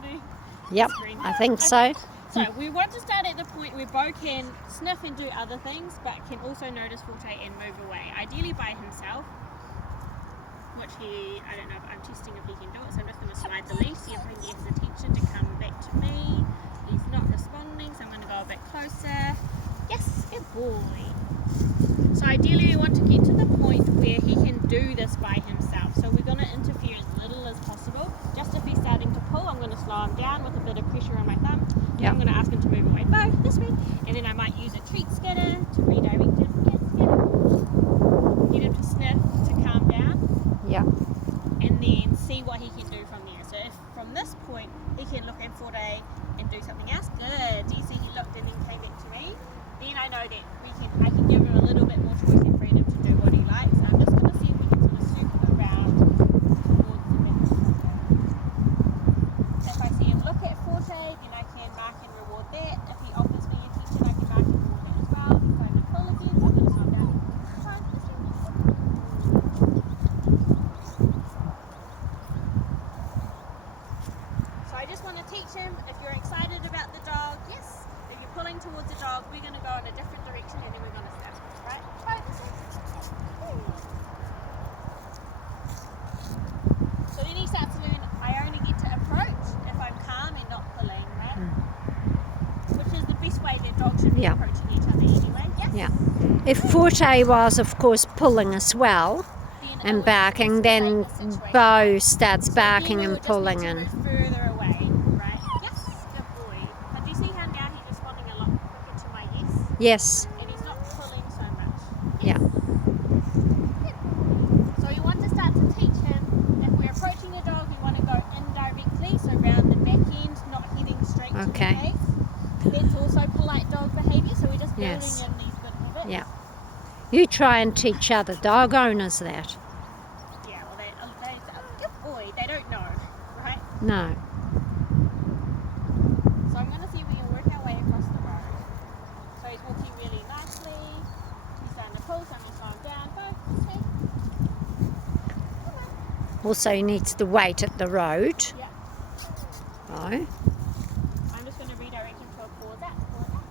recording? Yep, I think so. So we want to start at the point where Bo can sniff and do other things, but can also notice Forte and move away, ideally by himself, which I don't know if I'm testing if he can do it, so I'm just going to slide the leash, see if I can get his attention to come back to me. He's not responding, so I'm going to go a bit closer. Yes, good boy. So ideally we want to get to the point where he can do this by himself, so we're going to interfere as little as possible. Just if he's starting to pull, I'm going to slow him down with a bit of pressure on my thumb. Yep. I'm going to ask him to move away. Bo, this way. And then I might use a treat scatter to redirect him. Get him to sniff to calm down. Yeah. And then see what he can do from there. So if from this point he can look at Forte and do something else, good. Do you see he looked and then came back to me? Then I know that I can give him a little bit more choice and freedom to do what he likes. So I'm just going to see if we can sort of circle around towards the back. If I see him look at Forte, then I can mark and reward that. If he offers me attention, I can mark and reward that as well. If he's going to pull again, so I'm going to slow down. Fine. So I just want to teach him, if you're excited about the dog, yes. If you're pulling towards the dog, we're going to go in a different direction and then we're going to step. Right? So then he starts to learn, I only get to approach if I'm calm and not pulling, right? Which is the best way that dogs should be approaching each other anyway. Yes? Yeah. If Forte was, of course, pulling as well and barking, then Bo starts barking and pulling and further away, right? Yes, good boy. But do you see how now he's responding a lot quicker to my yes? yes. And he's not pulling so much. Yeah. So you want to start to teach him, if we're approaching a dog, you want to go indirectly, so round the back end, not heading straight to the face. That's also polite dog behaviour, so we're just building in these good habits. Yeah. You try and teach other dog owners that. Yeah, well, good boy, they don't know, right? No. So I'm going to see if we can work our way across the road. So he's walking really nicely. He's starting to pull, so I'm going to slow him down. Go, this way. Come on. Also, he needs to wait at the road. Yeah. Oh. I'm just going to redirect him to a pause out. Pause out.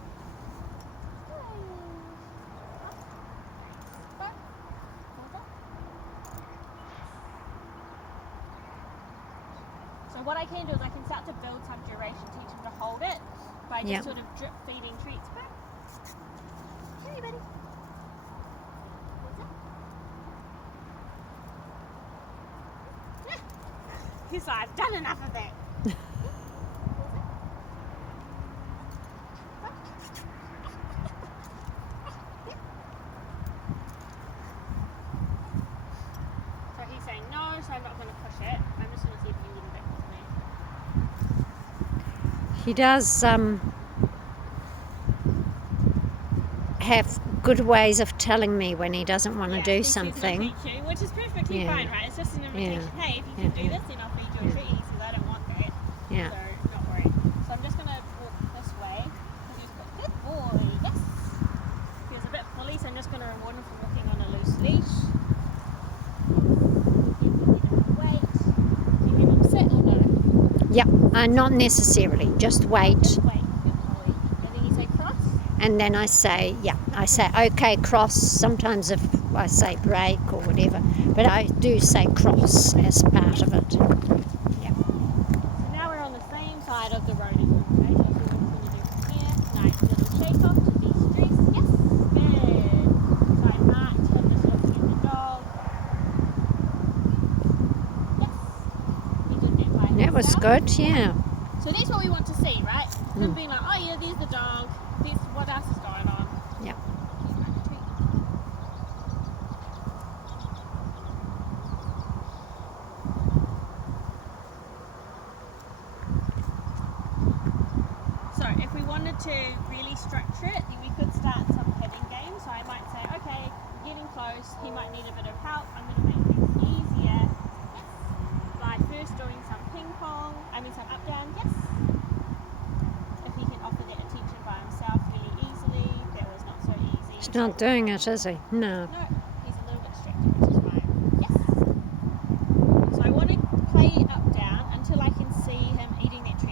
Go. Pause out. So what I can do is I can start to build some duration, teach him to hold it by just sort of drip feeding treats back. Hey, buddy. Pause out. He's like, I've done enough of that. So he's saying no, so I'm not going to push it. I'm just going to see if he can get him back with me. He does have good ways of telling me when he doesn't want to do something. He says, no, thank you, which is perfectly fine, right? It's just an invitation. Hey, if you can do this, then I'll feed you a treat. He says, I don't want that. Yeah. So not worry. So I'm just going to walk this way. He's got good boy. Yes. He was a bit fully, so I'm just going to reward him for walking on a loose leash. You can let him wait. You have him sit or no? Yep. Not necessarily. Just wait. Just wait. Good boy. And then you say cross. And then I say, okay, cross. Sometimes if I say break or whatever, but I do say cross as part of it. Yeah. So now we're on the same side of the road as well, okay? So what we're going to do from here, nice little shake off to de-stress. Yes, good. So I marked him just looking at the dog. Yes. He did that by himself. That was good, yeah. So that's what we want to see, right? Him being like, oh yeah, there's the dog. There's what else is going on. Yeah. So if we wanted to really structure it, then we could start some petting games. So I might say, okay, getting close, he might need a bit of help. I'm going to make things easier. Yes. By first doing some some up down. Yes. If he can offer that attention by himself really easily, that was not so easy. He's not doing it, is he? No. No, he's a little bit distracted, which is fine. Yes. So I want to play up down until I can see him eating that treat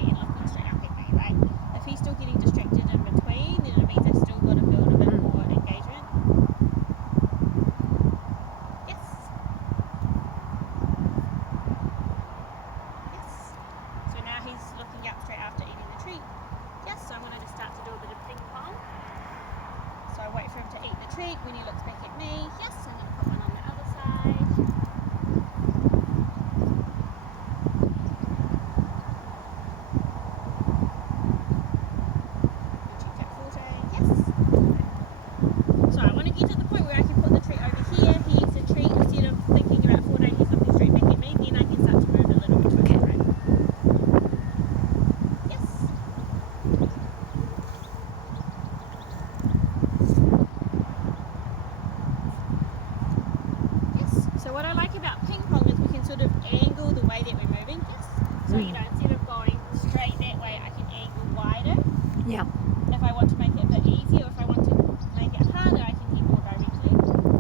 Yeah. If I want to make it a bit easier, or if I want to make it harder, I can head more directly.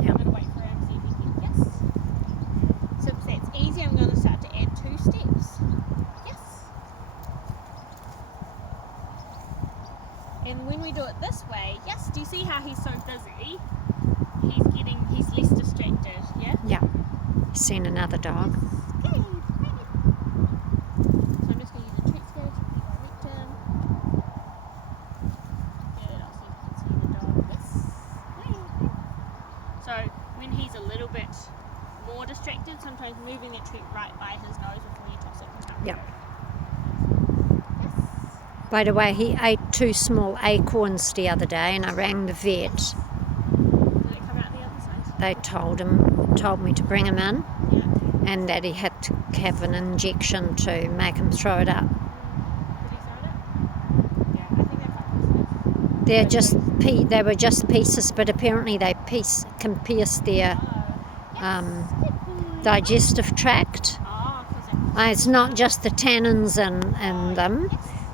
Yeah. I'm going to wait for him, see if he can yes. Since that's easy, I'm going to start to add 2 steps. Yes. And when we do it this way, yes, do you see how he's so busy? He's less distracted, yeah? Yeah. Seen another dog. Okay. So I'm just going to use a treat scale to redirect him. Good, I'll see if you can see the dog. Yes. So when he's a little bit more distracted, sometimes moving the treat right by his nose before you toss it can help. Yeah. Yes. By the way, he ate 2 small acorns the other day, and I rang the vet. Did it come out the other side? They told me to bring him in, Yeah. and that he had to have an injection to make him throw it up. Did he throw it up? Yeah, I think they're quite positive. They were just pieces, but apparently they can pierce their digestive tract. It's not just the tannins in them,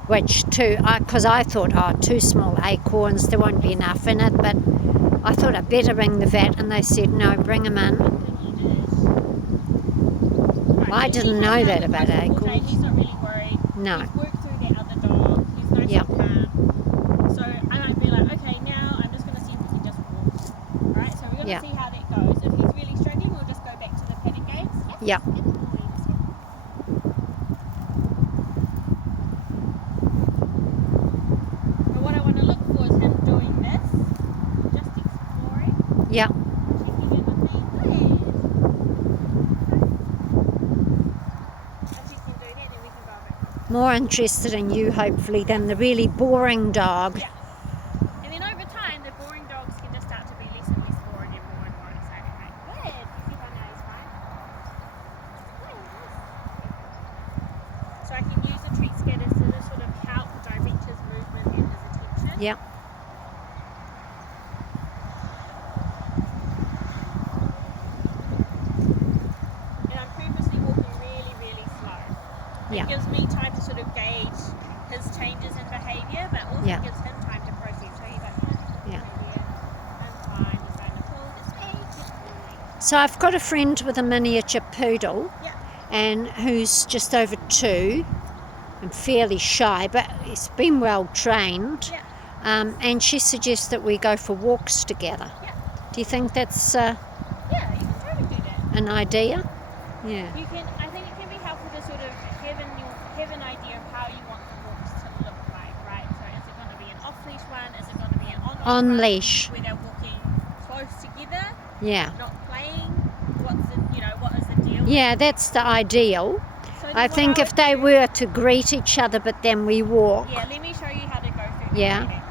which because I thought, 2 small acorns, there won't be enough in it, but I thought I'd better ring the vet, and they said, no, bring him in. I didn't know that about acorns. He's not really worried. No. He's worked through that other dog. He's nice Yep. and calm. So I might be like, okay, now I'm just going to see if he can just walk. Alright, so we're going to Yeah. see how that goes. If he's really struggling, we'll just go back to the petting games. Yeah. But what I want to look for is him doing this, just exploring, Yeah. checking in with me. Good. If he can do that, then we can go back. More interested in you, hopefully, than the really boring dog. Yeah. And then over time, the boring dogs can just start to be less and less boring and more exciting, right? Good. You see how now he's fine? Good. So I can use the treat scatters to sort of help direct his movement and his attention. Yeah. And I'm purposely walking really, really slow. Yeah. It gives me time to sort of gauge his changes in behaviour, but also Yeah. gives him time to process. So he's like, Yeah. I'm fine, he's starting to pull this way, keep pulling. So I've got a friend with a miniature poodle, Yeah. and who's just over 2 and fairly shy, but he's been well trained. Yeah. And she suggests that we go for walks together. Yeah. Do you think that's Yeah, you can totally do that. an idea? Yeah. You can. I think it can be helpful to sort of have an idea of how you want the walks to look like, right? So is it going to be an off-leash one? Is it going to be an on-leash On one, leash. where they're walking close together, Yeah. not playing? What is the deal? Yeah, that's the ideal. So then I what think would if they do- were to greet each other, but then we walk. Yeah, let me show you how to go through. Yeah. the